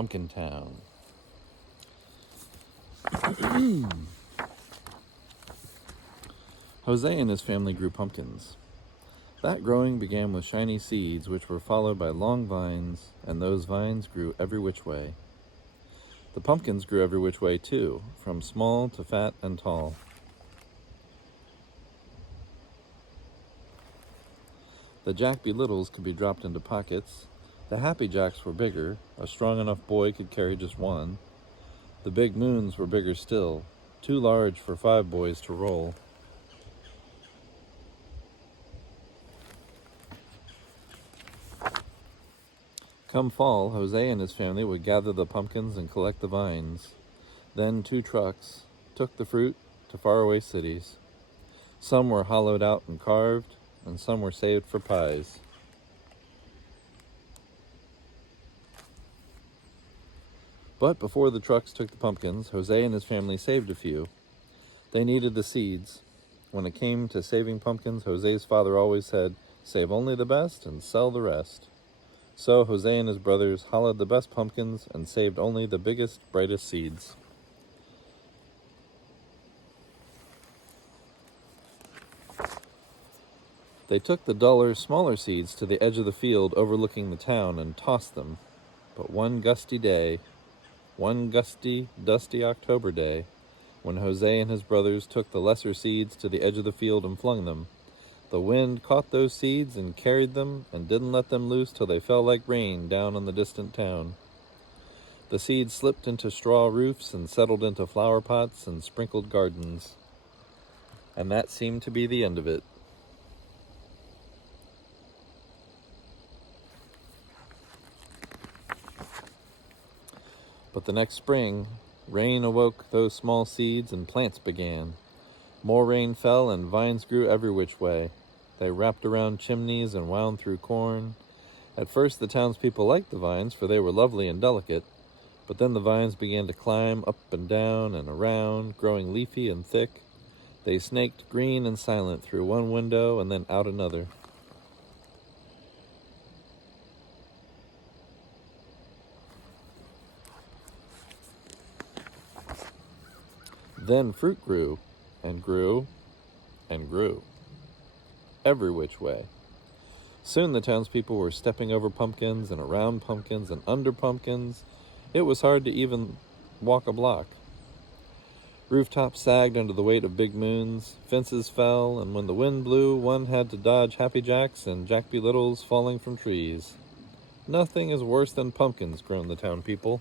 Pumpkin Town. Jose and his family grew pumpkins. That growing began with shiny seeds, which were followed by long vines, and those vines grew every which way. The pumpkins grew every which way, too, from small to fat and tall. The Jack-be-littles could be dropped into pockets. The Happy Jacks were bigger. A strong enough boy could carry just one. The Big Moons were bigger still, too large for 5 boys to roll. Come fall, Jose and his family would gather the pumpkins and collect the vines. Then 2 trucks took the fruit to faraway cities. Some were hollowed out and carved, and some were saved for pies. But before the trucks took the pumpkins, Jose and his family saved a few. They needed the seeds. When it came to saving pumpkins, Jose's father always said, "Save only the best and sell the rest." So Jose and his brothers hollowed the best pumpkins and saved only the biggest, brightest seeds. They took the duller, smaller seeds to the edge of the field overlooking the town and tossed them. But one gusty, dusty October day, when Jose and his brothers took the lesser seeds to the edge of the field and flung them, the wind caught those seeds and carried them and didn't let them loose till they fell like rain down on the distant town. The seeds slipped into straw roofs and settled into flower pots and sprinkled gardens. And that seemed to be the end of it. But the next spring, rain awoke those small seeds and plants began. More rain fell and vines grew every which way. They wrapped around chimneys and wound through corn. At first the townspeople liked the vines, for they were lovely and delicate. But then the vines began to climb up and down and around, growing leafy and thick. They snaked green and silent through one window and then out another. Then fruit grew, and grew, and grew, every which way. Soon the townspeople were stepping over pumpkins and around pumpkins and under pumpkins. It was hard to even walk a block. Rooftops sagged under the weight of big moons, fences fell, and when the wind blew, one had to dodge Happy Jacks and Jack-be-littles falling from trees. Nothing is worse than pumpkins, groaned the town people.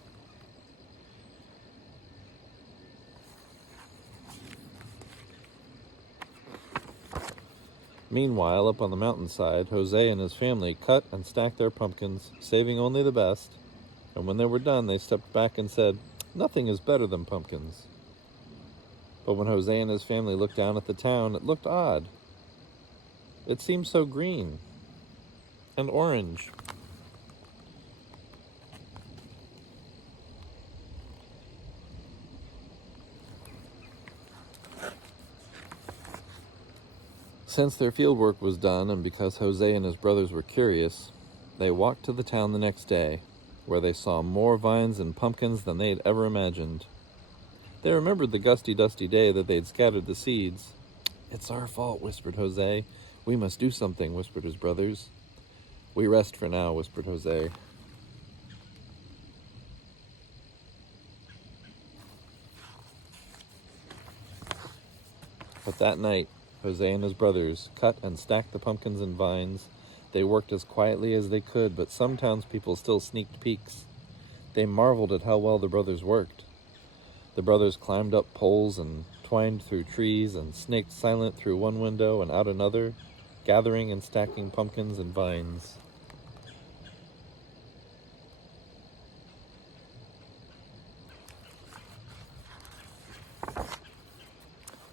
Meanwhile, up on the mountainside, Jose and his family cut and stacked their pumpkins, saving only the best, and when they were done, they stepped back and said, "Nothing is better than pumpkins." But when Jose and his family looked down at the town, it looked odd. It seemed so green and orange. Since their field work was done, and because Jose and his brothers were curious, they walked to the town the next day, where they saw more vines and pumpkins than they had ever imagined. They remembered the gusty, dusty day that they had scattered the seeds. "It's our fault," whispered Jose. "We must do something," whispered his brothers. "We rest for now," whispered Jose. But that night, Jose and his brothers cut and stacked the pumpkins and vines. They worked as quietly as they could, but some townspeople still sneaked peeks. They marveled at how well the brothers worked. The brothers climbed up poles and twined through trees and snaked silent through one window and out another, gathering and stacking pumpkins and vines.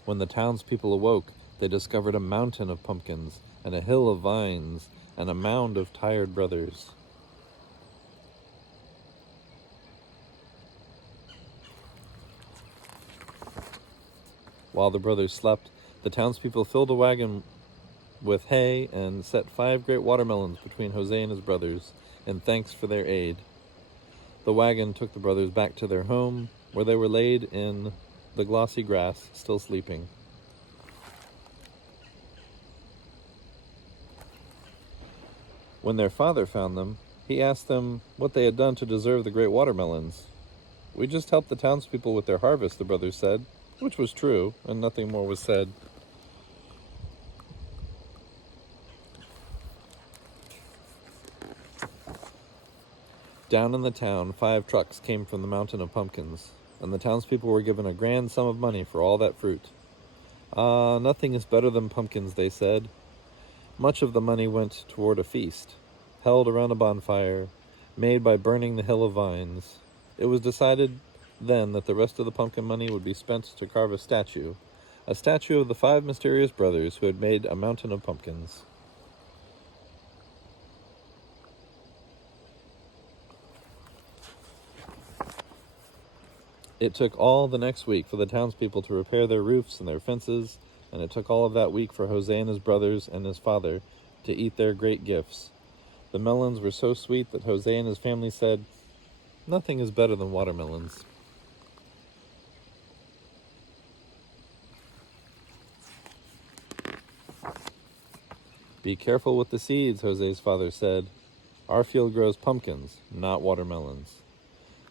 When the townspeople awoke, they discovered a mountain of pumpkins and a hill of vines and a mound of tired brothers. While the brothers slept, the townspeople filled a wagon with hay and set 5 great watermelons between Jose and his brothers in thanks for their aid. The wagon took the brothers back to their home, where they were laid in the glossy grass, still sleeping. When their father found them, he asked them what they had done to deserve the great watermelons. "We just helped the townspeople with their harvest," the brothers said, which was true, and nothing more was said. Down in the town, 5 trucks came from the mountain of pumpkins, and the townspeople were given a grand sum of money for all that fruit. "Ah, nothing is better than pumpkins," they said. Much of the money went toward a feast, held around a bonfire, made by burning the hill of vines. It was decided then that the rest of the pumpkin money would be spent to carve a statue of the 5 mysterious brothers who had made a mountain of pumpkins. It took all the next week for the townspeople to repair their roofs and their fences, and it took all of that week for Jose and his brothers and his father to eat their great gifts. The melons were so sweet that Jose and his family said, "Nothing is better than watermelons." "Be careful with the seeds," Jose's father said. "Our field grows pumpkins, not watermelons."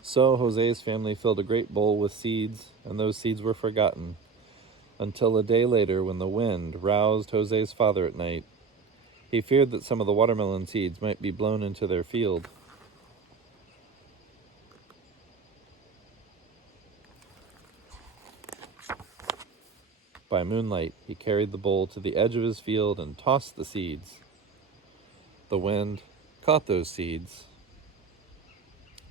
So Jose's family filled a great bowl with seeds, and those seeds were forgotten, until a day later when the wind roused Jose's father at night. He feared that some of the watermelon seeds might be blown into their field. By moonlight, he carried the bowl to the edge of his field and tossed the seeds. The wind caught those seeds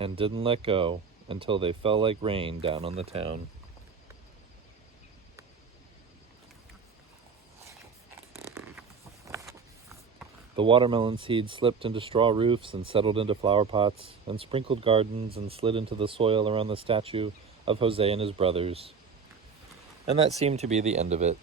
and didn't let go until they fell like rain down on the town. The watermelon seeds slipped into straw roofs and settled into flower pots and sprinkled gardens and slid into the soil around the statue of Jose and his brothers. And that seemed to be the end of it.